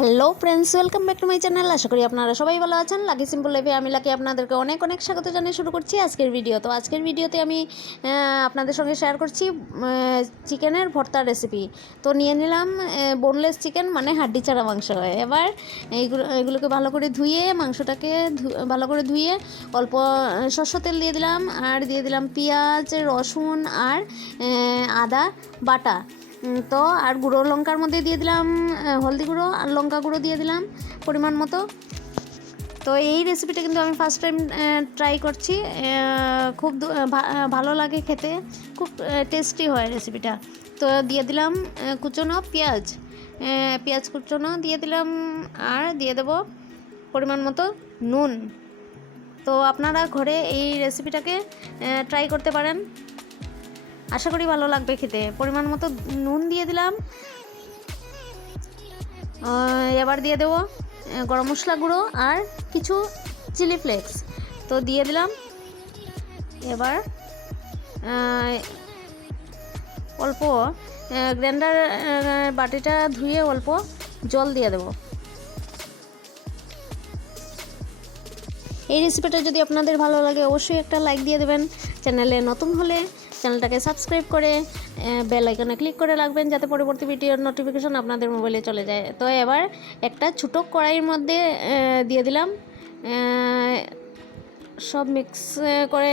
Hello friends, welcome back to my channel. আশা করি আপনারা সবাই ভালো আছেন। লাকি সিম্পল লাইফে আমি লাকি আপনাদেরকে অনেক অনেক স্বাগত জানিয়ে শুরু করছি আজকের ভিডিও। তো আজকের ভিডিওতে আমি আপনাদের সঙ্গে শেয়ার করছি চিকেনের ভর্তার রেসিপি। তো নিয়ে নিলাম বোনলেস চিকেন, মানে হাড্ডি ছাড়া মাংস। এবার এগুলোকে ভালো করে ধুয়ে, মাংসটাকে ভালো করে ধুয়ে অল্প সরষের তেল দিয়ে দিলাম, আর দিয়ে দিলাম পেঁয়াজ, রসুন আর আদা বাটা। তো আর গুঁড়ো লঙ্কার মধ্যে দিয়ে দিলাম হলদি গুঁড়ো আর লঙ্কা গুঁড়ো দিয়ে দিলাম পরিমাণ মতো। তো এই রেসিপিটা কিন্তু আমি ফার্স্ট টাইম ট্রাই করছি। খুব ভালো লাগে খেতে, খুব টেস্টি হয় রেসিপিটা। তো দিয়ে দিলাম কুচনো পেঁয়াজ কুচনো দিয়ে দিলাম, আর দিয়ে দেবো পরিমাণ মতো নুন। তো আপনারা ঘরে এই রেসিপিটাকে ট্রাই করতে পারেন, আশা করি ভালো লাগবে খেতে। পরিমাণ মতো নুন দিয়ে দিলাম। এবার দিয়ে দেবো গরম মশলা গুঁড়ো আর কিছু চিলি ফ্লেক্স। তো দিয়ে দিলাম। এবার অল্প গ্রাইন্ডার বাটিটা ধুয়ে অল্প জল দিয়ে দেবো। এই রেসিপিটা যদি আপনাদের ভালো লাগে অবশ্যই একটা লাইক দিয়ে দেবেন। চ্যানেলে নতুন হলে চ্যানেলটাকে সাবস্ক্রাইব করে বেল আইকনে ক্লিক করে রাখবেন, যাতে পরবর্তী ভিডিওর নোটিফিকেশন আপনাদের মোবাইলে চলে যায়। তো এবার একটা ছোটো কড়াইয়ের মধ্যে দিয়ে দিলাম, সব মিক্স করে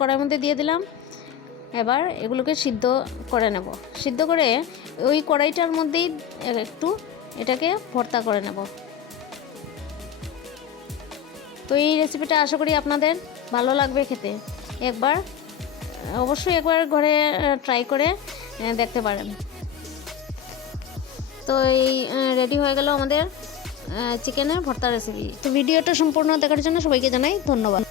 কড়াইয়ের মধ্যে দিয়ে দিলাম। এবার এগুলোকে সিদ্ধ করে নেব। সিদ্ধ করে ওই কড়াইটার মধ্যেই একটু এটাকে ভর্তা করে নেব। তো এই রেসিপিটা আশা করি আপনাদের ভালো লাগবে খেতে। অবশ্যই একবার ঘরে ট্রাই করে দেখতে পারেন। তো এই রেডি হয়ে গেল আমাদের চিকেনের ভর্তা রেসিপি। তো ভিডিওটা সম্পূর্ণ দেখার জন্য সবাইকে জানাই ধন্যবাদ।